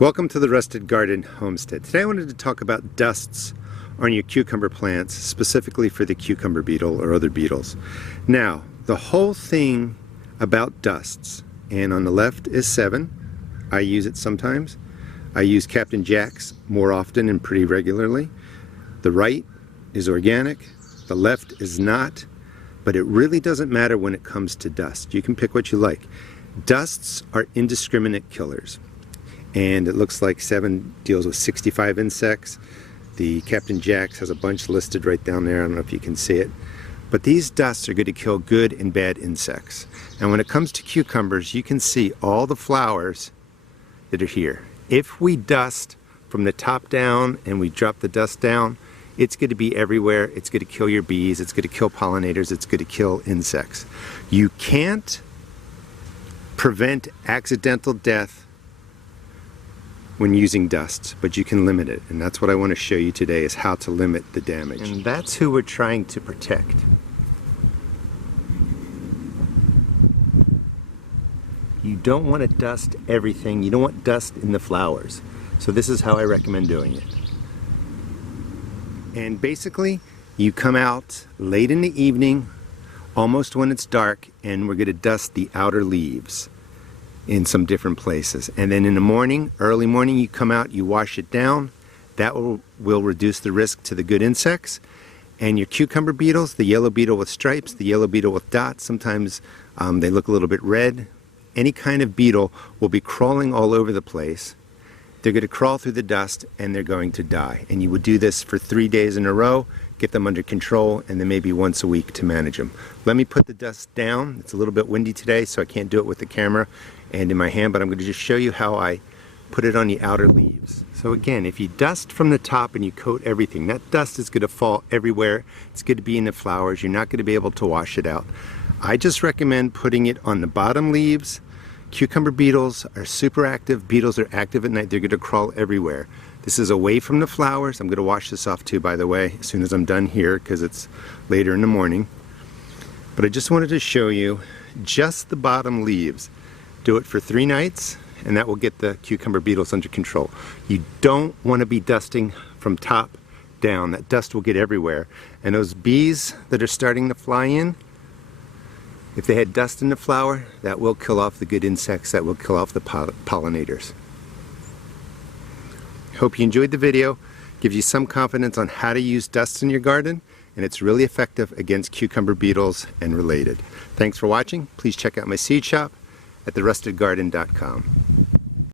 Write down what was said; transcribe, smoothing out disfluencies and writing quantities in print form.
Welcome to the Rusted Garden Homestead. Today I wanted to talk about dusts on your cucumber plants, specifically for the cucumber beetle or other beetles. Now, the whole thing about dusts, and on the left is 7. I use it sometimes. I use Captain Jack's more often and pretty regularly. The right is organic, the left is not, but it really doesn't matter when it comes to dust. You can pick what you like. Dusts are indiscriminate killers. And it looks like 7 deals with 65 insects. The Captain Jack's has a bunch listed right down there. I don't know if you can see it. But these dusts are going to kill good and bad insects. And when it comes to cucumbers, you can see all the flowers that are here. If we dust from the top down and we drop the dust down, it's going to be everywhere. It's going to kill your bees. It's going to kill pollinators. It's going to kill insects. You can't prevent accidental death when using dust, but you can limit it, and that's what I want to show you today, is how to limit the damage. And that's who we're trying to protect. You don't want to dust everything. You don't want dust in the flowers. So this is how I recommend doing it. And basically, you come out late in the evening, almost when it's dark, and we're going to dust the outer leaves in some different places. And then in the morning, early morning, you come out, you wash it down. That will reduce the risk to the good insects. And your cucumber beetles, the yellow beetle with stripes, the yellow beetle with dots, sometimes they look a little bit red. Any kind of beetle will be crawling all over the place. They're going to crawl through the dust and they're going to die. And you would do this for 3 days in a row, get them under control, and then maybe once a week to manage them. Let me put the dust down. It's a little bit windy today, so I can't do it with the camera and in my hand, but I'm going to just show you how I put it on the outer leaves. So again, if you dust from the top and you coat everything, that dust is going to fall everywhere. It's going to be in the flowers. You're not going to be able to wash it out. I just recommend putting it on the bottom leaves. Cucumber beetles are super active. Beetles are active at night. They're going to crawl everywhere. This is away from the flowers. I'm going to wash this off too, by the way, as soon as I'm done here, because it's later in the morning. But I just wanted to show you just the bottom leaves. Do it for 3 nights, and that will get the cucumber beetles under control. You don't want to be dusting from top down. That dust will get everywhere. And those bees that are starting to fly in, if they had dust in the flower, that will kill off the good insects, that will kill off the pollinators. Hope you enjoyed the video. Gives you some confidence on how to use dust in your garden, and it's really effective against cucumber beetles and related. Thanks for watching. Please check out my seed shop at therustedgarden.com.